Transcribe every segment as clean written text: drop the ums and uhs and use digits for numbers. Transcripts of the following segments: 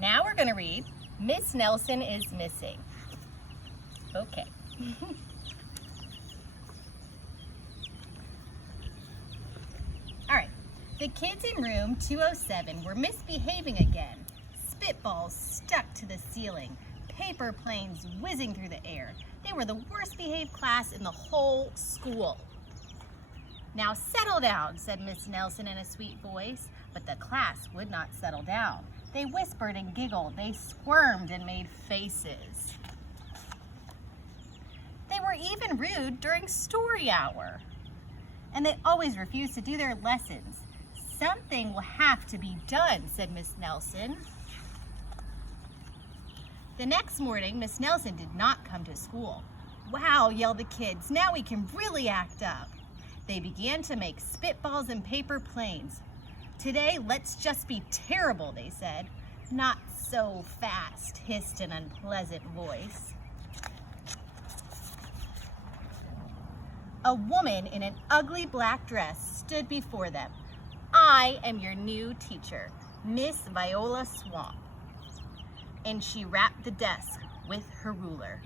Now we're going to read Miss Nelson is Missing. Okay. All right. The kids in room 207 were misbehaving again. Spitballs stuck to the ceiling. Paper planes whizzing through the air. They were the worst behaved class in the whole school. "Now settle down," said Miss Nelson in a sweet voice, but the class would not settle down. They whispered and giggled. They squirmed and made faces. They were even rude during story hour. And they always refused to do their lessons. "Something will have to be done," said Miss Nelson. The next morning, Miss Nelson did not come to school. "Wow," yelled the kids, "now we can really act up." They began to make spitballs and paper planes. "Today, let's just be terrible," they said. "Not so fast," hissed an unpleasant voice. A woman in an ugly black dress stood before them. "I am your new teacher, Miss Viola Swamp." And she rapped the desk with her ruler.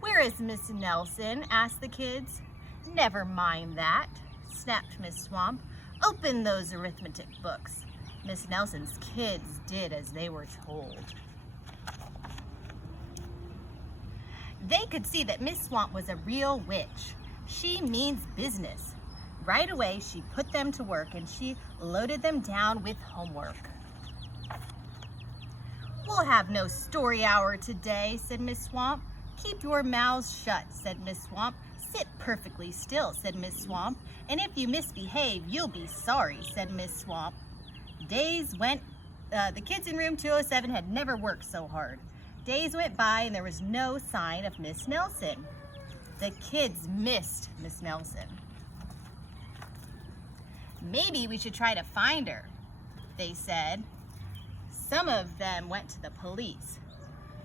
"Where is Miss Nelson?" asked the kids. "Never mind that," snapped Miss Swamp. "Open those arithmetic books." Miss Nelson's kids did as they were told. They could see that Miss Swamp was a real witch. She means business. Right away, she put them to work and she loaded them down with homework. "We'll have no story hour today," said Miss Swamp. "Keep your mouths shut," said Miss Swamp. "Sit perfectly still," said Miss Swamp. "And if you misbehave, you'll be sorry," said Miss Swamp. Days went, the kids in room 207 had never worked so hard. Days went by and there was no sign of Miss Nelson. The kids missed Miss Nelson. "Maybe we should try to find her," they said. Some of them went to the police.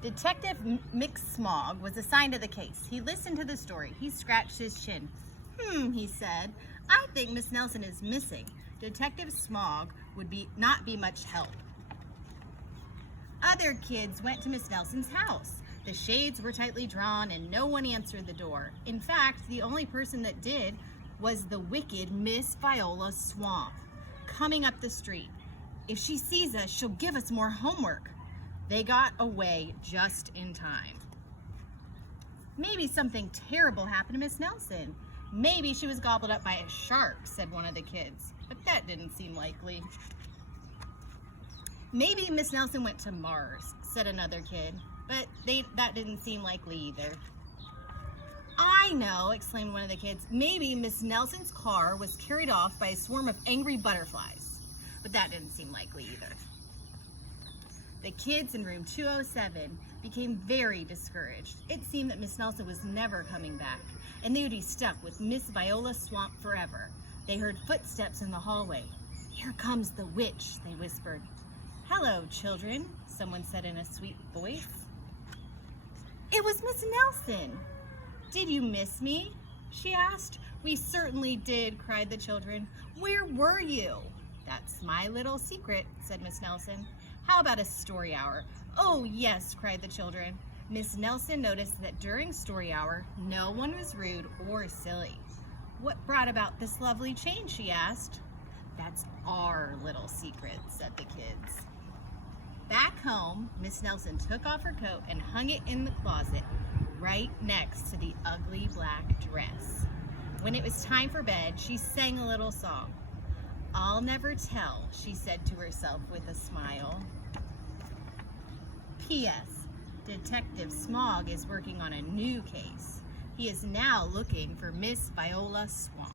Detective McSmog was assigned to the case. He listened to the story. He scratched his chin. He said, "I think Miss Nelson is missing." Detective Smog would not be much help. Other kids went to Miss Nelson's house. The shades were tightly drawn and no one answered the door. In fact, the only person that did was the wicked Miss Viola Swamp coming up the street. "If she sees us, she'll give us more homework." They got away just in time. "Maybe something terrible happened to Miss Nelson. Maybe she was gobbled up by a shark," said one of the kids, but that didn't seem likely. "Maybe Miss Nelson went to Mars," said another kid, but that didn't seem likely either. "I know," exclaimed one of the kids. "Maybe Miss Nelson's car was carried off by a swarm of angry butterflies," but that didn't seem likely either. The kids in room 207 became very discouraged. It seemed that Miss Nelson was never coming back, and they would be stuck with Miss Viola Swamp forever. They heard footsteps in the hallway. "Here comes the witch," they whispered. "Hello, children," someone said in a sweet voice. It was Miss Nelson. "Did you miss me?" she asked. "We certainly did," cried the children. "Where were you?" "That's my little secret," said Miss Nelson. "How about a story hour?" "Oh, yes," cried the children. Miss Nelson noticed that during story hour, no one was rude or silly. "What brought about this lovely change?" she asked. "That's our little secret," said the kids. Back home, Miss Nelson took off her coat and hung it in the closet right next to the ugly black dress. When it was time for bed, she sang a little song. "I'll never tell," she said to herself with a smile. P.S. Detective Smog is working on a new case. He is now looking for Miss Viola Swamp.